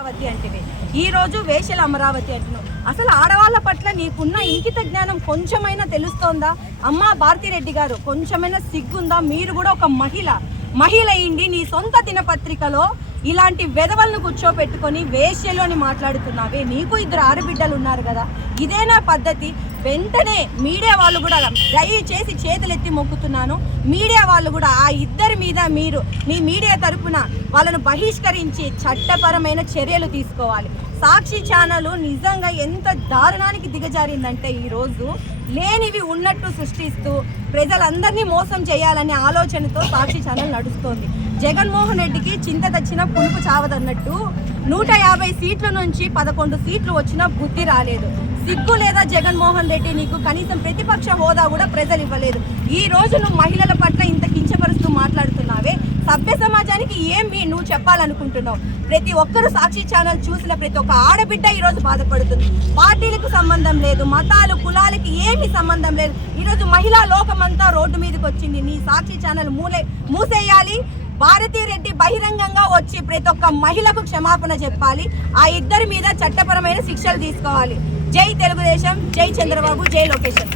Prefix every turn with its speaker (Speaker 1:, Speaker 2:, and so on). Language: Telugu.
Speaker 1: అమరావతి అంటే ఈ రోజు వేషల అమరావతి అంటున్నావు. అసలు ఆడవాళ్ళ పట్ల నీకున్న ఇంకిత జ్ఞానం కొంచెమైనా తెలుస్తోందా? అమ్మా భారతిరెడ్డి గారు కొంచెమైనా సిగ్గుందా? మీరు కూడా ఒక మహిళ. మహిళ అయింది నీ సొంత దినపత్రికలో ఇలాంటి వెధవలను కూర్చోపెట్టుకొని వేశ్యలోని మాట్లాడుతున్నావే. నీకు ఇద్దరు ఆడబిడ్డలు ఉన్నారు కదా. ఇదేనా పద్ధతి. వెంటనే మీడియా వాళ్ళు కూడా దయచేసి చేతులెత్తి మొక్కుతున్నాను. మీడియా వాళ్ళు కూడా ఆ ఇద్దరి మీద మీరు మీ మీడియా తరపున వాళ్ళను బహిష్కరించి చట్టపరమైన చర్యలు తీసుకోవాలి. సాక్షి ఛానల్ నిజంగా ఎంత దారుణానికి దిగజారిందంటే ఈరోజు లేనివి ఉన్నట్టు సృష్టిస్తూ ప్రజలందరినీ మోసం చేయాలనే ఆలోచనతో సాక్షి ఛానల్ నడుస్తోంది. జగన్మోహన్ రెడ్డికి చింత తెచ్చిన పులుపు చావదన్నట్టు నూట యాభై సీట్ల నుంచి పదకొండు సీట్లు వచ్చినా బుద్ధి రాలేదు. సిగ్గు లేదా జగన్మోహన్ రెడ్డి నీకు కనీసం ప్రతిపక్ష హోదా కూడా ప్రజలు ఇవ్వలేదు. ఈ రోజు నువ్వు మహిళల పట్ల ఇంత కించపరుస్తూ మాట్లాడుతున్నావే? సభ్య సమాజానికి ఏం నువ్వు చెప్పాలనుకుంటున్నావు? ప్రతి ఒక్కరు సాక్షి ఛానల్ చూసిన ప్రతి ఒక్క ఆడబిడ్డ ఈరోజు బాధపడుతుంది. పార్టీలకు సంబంధం లేదు మతాలు కులాలకి ఏమి సంబంధం లేదు. ఈరోజు మహిళా లోకమంతా రోడ్డు మీదకి వచ్చింది. నీ సాక్షి ఛానల్ మూలే మూసేయాలి. భారతీ రెడ్డి బహిరంగంగా వచ్చి ప్రతి ఒక్క మహిళకు క్షమాపణ చెప్పాలి. ఆ ఇద్దరి మీద చట్టపరమైన శిక్షలు తీసుకోవాలి. జై తెలుగుదేశం జై చంద్రబాబు జై లోకేషన్